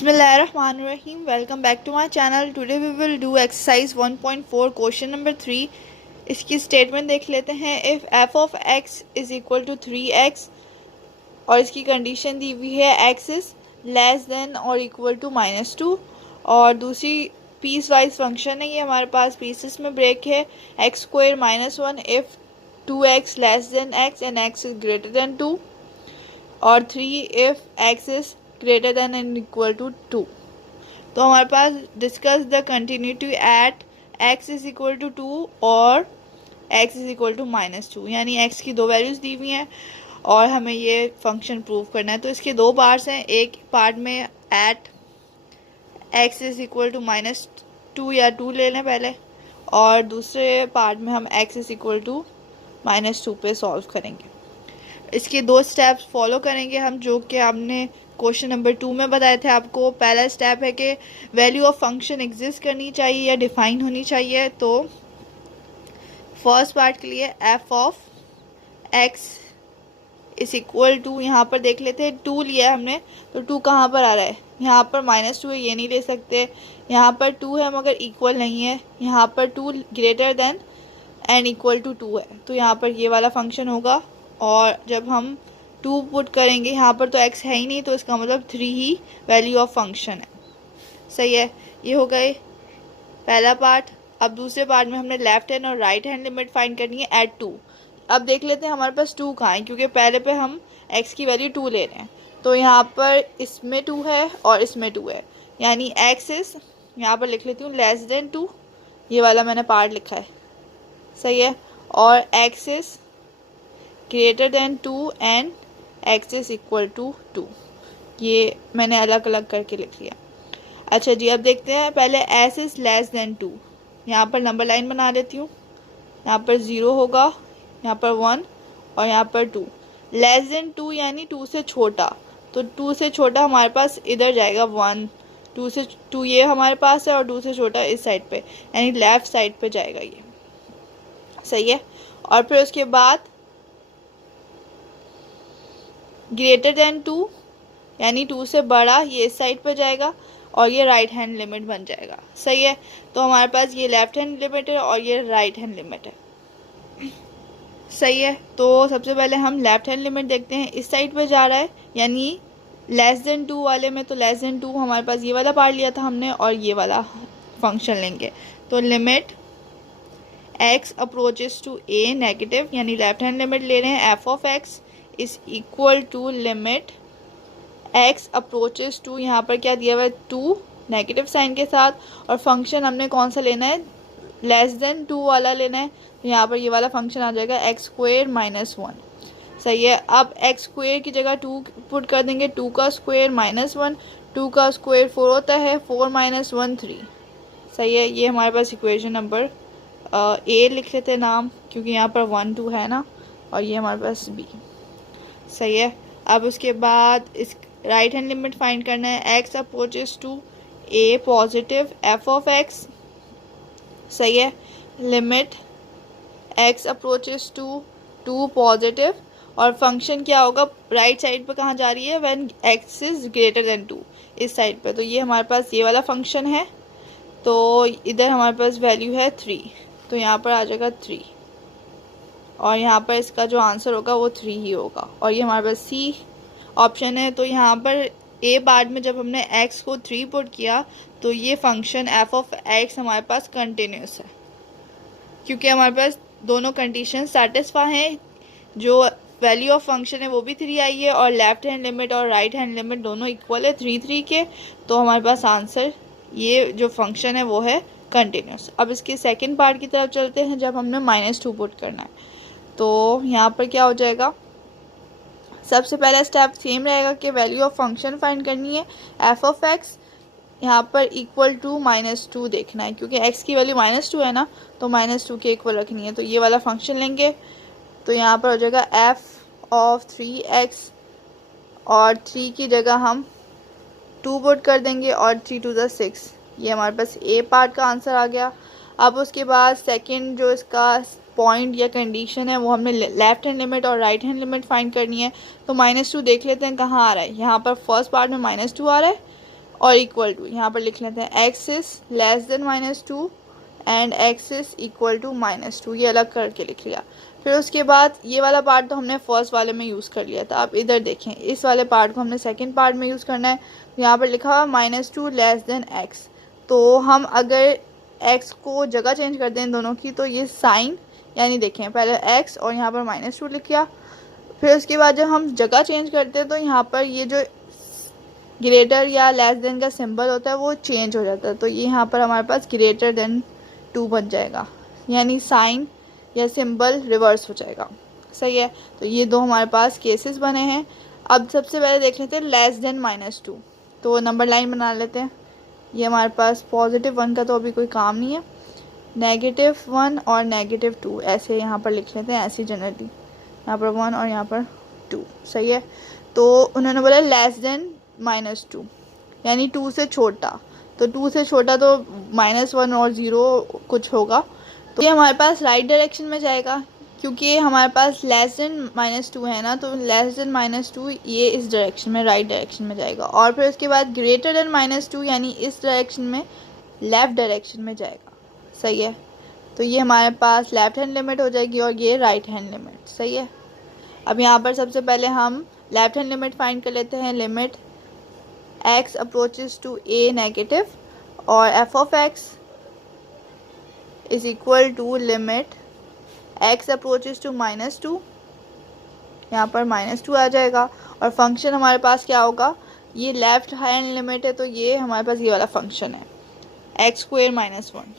Bismillahirrahmanirrahim. Welcome back to my channel. Today we will do exercise 1.4 question number 3. इसकी statement देख लेते हैं. If f of x is equal to 3x और इसकी condition दी हुई है x is less than or equal to -2 और दूसरी पीस वाइज फंक्शन है. ये हमारे पास पीसेस में ब्रेक है. x square -1 if 2x less than x and x is greater than 2 और 3 if x is greater than and equal to 2. तो हमारे पास discuss the continuity at x is equal to 2 और x इज इक्वल टू -2, यानी x की दो values दी हुई हैं और हमें ये फंक्शन प्रूव करना है. तो इसके दो पार्ट्स हैं. एक पार्ट में at x is equal to -2 या 2 ले लें पहले, और दूसरे पार्ट में हम x इज इक्वल टू -2 पे सॉल्व करेंगे. इसके दो स्टेप्स फॉलो करेंगे हम, जो कि हमने क्वेश्चन नंबर 2 में बताए थे आपको. पहला स्टेप है कि वैल्यू ऑफ फंक्शन एग्जिस्ट करनी चाहिए या डिफाइन होनी चाहिए. तो फर्स्ट पार्ट के लिए F of X is equal to, यहाँ पर देख लेते हैं 2 लिया है हमने, तो 2 कहाँ पर आ रहा है? यहाँ पर -2 है, ये नहीं ले सकते. यहाँ पर 2 है मगर इक्वल नहीं है. यहाँ पर 2 greater than and equal to 2 है, तो यहाँ पर ये वाला फंक्शन होगा. और जब हम 2 पुट करेंगे, यहाँ पर तो x है ही नहीं, तो इसका मतलब 3 ही वैल्यू ऑफ फंक्शन है. सही है, ये हो गए पहला पार्ट. अब दूसरे पार्ट में हमने लेफ्ट हैंड और राइट हैंड लिमिट फाइंड करनी है एट 2. अब देख लेते हैं हमारे पास 2 कहाँ है, क्योंकि पहले पे हम x की वैल्यू 2 ले रहे हैं. तो यहाँ पर इसमें 2 है और इसमें 2 है, यानी x इज, यहाँ पर लिख लेती हूँ लेस देन 2, ये वाला मैंने पार्ट लिखा है. सही है, और x is greater than 2 and x is equal to 2, ये मैंने अलग अलग करके लिख लिया. अच्छा जी, अब देखते हैं. पहले s इज लेस देन 2, यहाँ पर नंबर लाइन बना देती हूँ. यहाँ पर 0 होगा, यहाँ पर 1 और यहाँ पर 2. लेस देन 2 यानी 2 से छोटा, तो 2 से छोटा हमारे पास इधर जाएगा 1. 2 ये हमारे पास है और 2 से छोटा इस साइड पे, यानी लेफ्ट साइड पे जाएगा ये. सही है, और फिर उसके बाद ग्रेटर देन 2 यानी 2 से बड़ा, ये इस साइड पर जाएगा और ये राइट हैंड लिमिट बन जाएगा. सही है, तो हमारे पास ये लेफ्ट हैंड लिमिट है और ये राइट हैंड लिमिट है. सही है, तो सबसे पहले हम लेफ्ट हैंड लिमिट देखते हैं. इस साइड पर जा रहा है, यानी लेस देन 2 वाले में, तो लेस देन 2 हमारे पास ये वाला पार्ट लिया था हमने और ये वाला फंक्शन लेंगे. तो limit x approaches to a negative, यानी लेफ्ट हैंड लिमिट ले रहे हैं. F of x is equal to limit x approaches to, यहाँ पर क्या दिया हुआ है 2 नेगेटिव साइन के साथ, और फंक्शन हमने कौन सा लेना है? लेस देन 2 वाला लेना है. तो यहाँ पर ये वाला फंक्शन आ जाएगा x स्क्वायर -1. सही है, अब x स्क्वायर की जगह 2 पुट कर देंगे. 2 का स्क्वायर -1, 2 का स्क्वायर 4 होता है, 4 - 1 3. सही है, ये हमारे पास इक्वेशन नंबर ए लिख लेते हैं नाम, क्योंकि यहाँ पर 1 2 है ना, और ये हमारे पास b. सही है, अब उसके बाद इस राइट हैंड लिमिट फाइंड करना है. x approaches to a positive, f of x. सही है, limit x approaches to 2 positive, और फंक्शन क्या होगा? राइट साइड पे कहाँ जा रही है? When x is greater than 2, इस साइड पे. तो ये हमारे पास ये वाला फंक्शन है, तो इधर हमारे पास वैल्यू है 3, तो यहाँ पर आ जाएगा 3, और यहाँ पर इसका जो आंसर होगा वो 3 ही होगा. और ये हमारे पास सी ऑप्शन है. तो यहाँ पर ए पार्ट में जब हमने x को 3 पुट किया, तो ये फंक्शन एफ ऑफ x हमारे पास कंटिन्यूस है, क्योंकि हमारे पास दोनों कंडीशन सेटिस्फाई हैं. जो वैल्यू ऑफ फंक्शन है वो भी 3 आई है, और लेफ्ट हैंड लिमिट और राइट हैंड लिमिट दोनों इक्वल है 3 3 के. तो हमारे पास आंसर, ये जो फंक्शन है वो है कंटिन्यूस. अब इसके सेकेंड पार्ट की तरफ चलते हैं, जब हमने -2 पुट करना है. तो यहाँ पर क्या हो जाएगा? सबसे पहला स्टेप सेम रहेगा कि वैल्यू ऑफ फंक्शन फाइंड करनी है. एफ ऑफ एक्स यहाँ पर इक्वल टू -2 देखना है, क्योंकि x की वैल्यू -2 है ना, तो -2 के इक्वल रखनी है. तो ये वाला फंक्शन लेंगे, तो यहाँ पर हो जाएगा एफ ऑफ 3x, और 3 की जगह हम 2 पुट कर देंगे और 3 2 6. ये हमारे पास ए पार्ट का आंसर आ गया. अब उसके बाद सेकंड जो इसका पॉइंट या कंडीशन है, वो हमने लेफ्ट हैंड लिमिट और राइट हैंड लिमिट फाइंड करनी है. तो -2 देख लेते हैं कहाँ आ रहा है. यहाँ पर फर्स्ट पार्ट में -2 आ रहा है, और इक्वल टू, यहाँ पर लिख लेते हैं x is less than -2 and x is equal to -2, ये अलग करके लिख लिया। फिर उसके बाद ये वाला पार्ट तो हमने फर्स्ट वाले में यूज़ कर लिया था। अब इधर देखें, इस वाले पार्ट को हमने सेकंड पार्ट में यूज़ करना है। यहाँ पर लिखा हुआ -2 लेस देन x, तो हम अगर x को जगह चेंज कर दें दोनों की, तो ये साइन, यानी देखें पहले x और यहाँ पर -2 लिख किया। फिर उसके बाद जब हम जगह चेंज करते हैं तो यहाँ पर ये जो ग्रेटर या लेस देन का सिंबल होता है वो चेंज हो जाता है, तो ये यहाँ पर हमारे पास ग्रेटर देन 2 बन जाएगा, यानी साइन या सिंबल रिवर्स हो जाएगा। सही है, तो ये दो हमारे पास केसेस बने हैं। अब सबसे पहले देख लेते हैं लेस देन -2, तो नंबर लाइन बना लेते हैं। ये हमारे पास +1 का तो अभी कोई काम नहीं है, -1 और -2 ऐसे यहाँ पर लिख लेते हैं, ऐसे जनरली यहाँ पर 1 और यहाँ पर 2। सही है, तो उन्होंने बोला लेस देन -2 यानी 2 से छोटा, तो 2 से छोटा तो -1 और 0 कुछ होगा, तो ये हमारे पास राइट डायरेक्शन में जाएगा, क्योंकि ये हमारे पास लेस देन -2 है ना, तो लेस देन -2 ये इस डायरेक्शन में राइट डायरेक्शन में जाएगा। और फिर उसके बाद ग्रेटर देन -2 यानी इस डायरेक्शन में लेफ़्ट डायरेक्शन में जाएगा। सही है, तो ये हमारे पास लेफ्ट हैंड लिमिट हो जाएगी और ये राइट हैंड लिमिट। सही है, अब यहाँ पर सबसे पहले हम लेफ्ट हैंड लिमिट फाइंड कर लेते हैं। Limit x approaches to a negative और f of x is equal to limit x approaches to -2, यहाँ पर -2 आ जाएगा। और फंक्शन हमारे पास क्या होगा, ये लेफ्ट हैंड लिमिट है तो ये हमारे पास ये वाला फंक्शन है x² -1,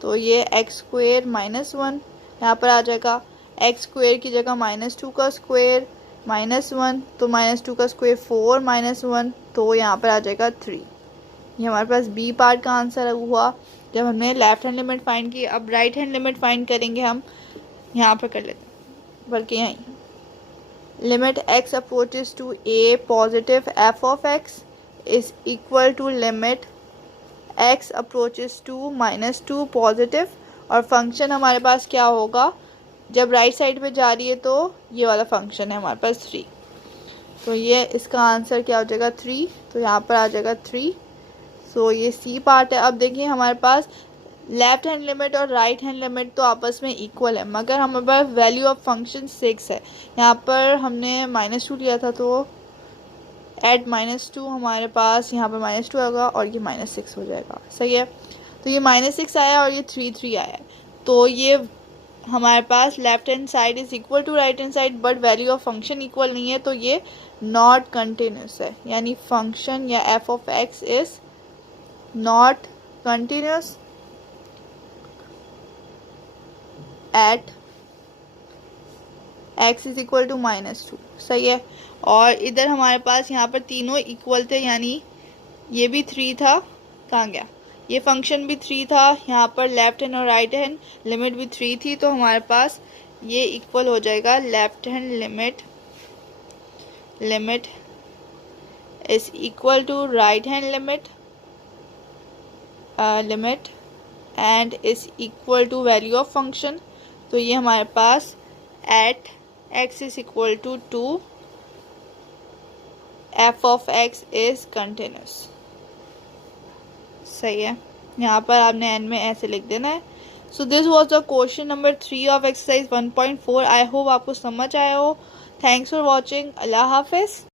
तो ये x² -1 यहाँ पर आ जाएगा। x² की जगह -2 का स्क्वायर -1, तो -2 का स्क्वायर 4 -1, तो यहाँ पर आ जाएगा 3। ये हमारे पास बी पार्ट का आंसर हुआ जब हमने लेफ्ट हैंड लिमिट फाइंड की। अब राइट हैंड लिमिट फाइंड करेंगे हम, यहाँ पर कर लेते हैं, बल्कि यहीं limit x approaches to a positive f of x is equal to limit x approaches to -2 positive, और फंक्शन हमारे पास क्या होगा, जब राइट साइड पे जा रही है तो ये वाला फंक्शन है हमारे पास 3, तो ये इसका आंसर क्या हो जाएगा 3, तो यहाँ पर आ जाएगा 3। सो ये सी पार्ट है। अब देखिए हमारे पास लेफ्ट हैंड लिमिट और राइट हैंड लिमिट तो आपस में इक्वल है, मगर हमारे पास वैल्यू ऑफ फंक्शन 6 है। यहाँ पर हमने -2 लिया था, तो एट -2 हमारे पास यहाँ पर -2 होगा और ये -6 हो जाएगा। सही है, तो ये -6 आया और ये 3 आया, तो ये हमारे पास left hand side is equal to right hand side, but value of function equal नहीं है, तो ये नॉट कंटिन्यूस है, यानी फंक्शन या f of x is not continuous at x is equal to -2। सही है, और इधर हमारे पास यहाँ पर तीनों इक्वल थे, यानी ये भी 3 था, कहाँ गया, ये फंक्शन भी 3 था, यहाँ पर लेफ्ट हैंड और राइट हैंड लिमिट भी 3 थी, तो हमारे पास ये इक्वल हो जाएगा left hand limit is equal to right hand limit and is equal to value of function, तो ये हमारे पास at x is equal to 2 f of x is continuous. सही है, यहाँ पर आपने एंड में ऐसे लिख देना है। So this was the question number 3 of exercise 1.4। I hope आपको समझ आया हो। Thanks for watching. अल्लाह हाफिज़।